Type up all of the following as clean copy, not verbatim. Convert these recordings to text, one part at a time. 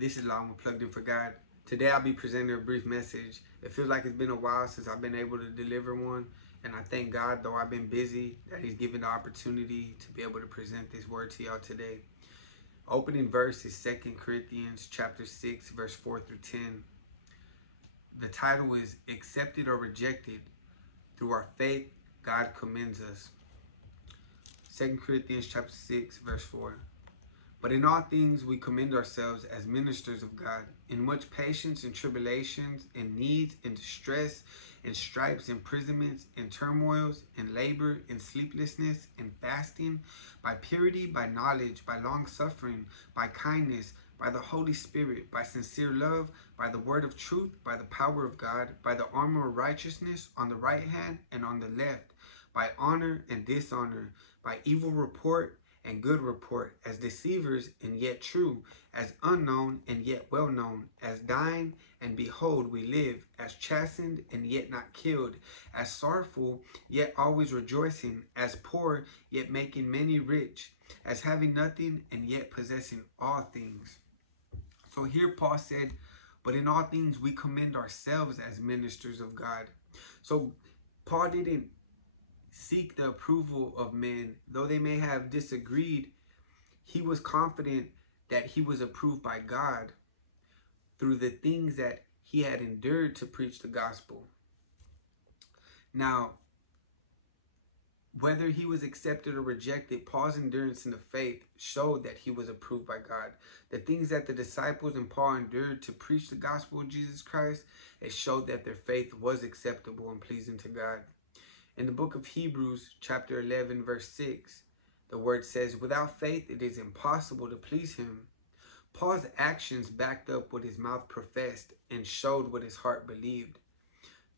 This is Long Plugged In for God. Today I'll be presenting a brief message. It feels like it's been a while since I've been able to deliver one, and I thank God, though I've been busy, that He's given the opportunity to be able to present this word to y'all today. Opening verse is 2 Corinthians chapter 6, verse 4 through 10. The title is Accepted or Rejected. Through our faith, God commends us. 2 Corinthians chapter 6, verse 4. But in all things we commend ourselves as ministers of God, in much patience and tribulations, in needs, in distress, in stripes, imprisonments, in turmoils, in labor, in sleeplessness, in fasting, by purity, by knowledge, by long suffering, by kindness, by the Holy Spirit, by sincere love, by the word of truth, by the power of God, by the armor of righteousness on the right hand and on the left, by honor and dishonor, by evil report and good report, as deceivers and yet true, as unknown and yet well known, as dying and behold we live, as chastened and yet not killed, as sorrowful yet always rejoicing, as poor yet making many rich, as having nothing and yet possessing all things. So here Paul said, but in all things we commend ourselves as ministers of God. So Paul didn't seek the approval of men. Though they may have disagreed, he was confident that he was approved by God through the things that he had endured to preach the gospel. Now, whether he was accepted or rejected, Paul's endurance in the faith showed that he was approved by God. The things that the disciples and Paul endured to preach the gospel of Jesus Christ, it showed that their faith was acceptable and pleasing to God. In the book of Hebrews, chapter 11, verse 6, the word says, without faith it is impossible to please him. Paul's actions backed up what his mouth professed and showed what his heart believed.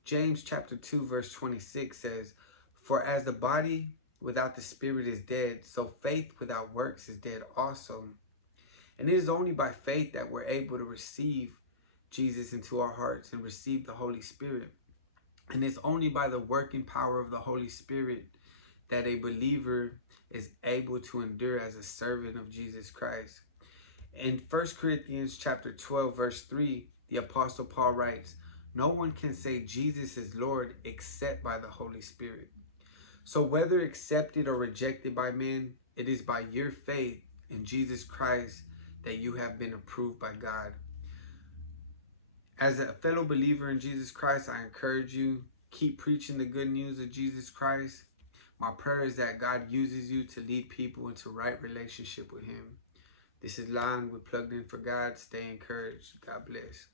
James chapter 2, verse 26 says, for as the body without the spirit is dead, so faith without works is dead also. And it is only by faith that we're able to receive Jesus into our hearts and receive the Holy Spirit. And it's only by the working power of the Holy Spirit that a believer is able to endure as a servant of Jesus Christ. In 1 Corinthians chapter 12, verse 3, the Apostle Paul writes, no one can say Jesus is Lord except by the Holy Spirit. So whether accepted or rejected by men, it is by your faith in Jesus Christ that you have been approved by God. As a fellow believer in Jesus Christ, I encourage you, keep preaching the good news of Jesus Christ. My prayer is that God uses you to lead people into right relationship with Him. This is Lon with Plugged In for God. Stay encouraged. God bless.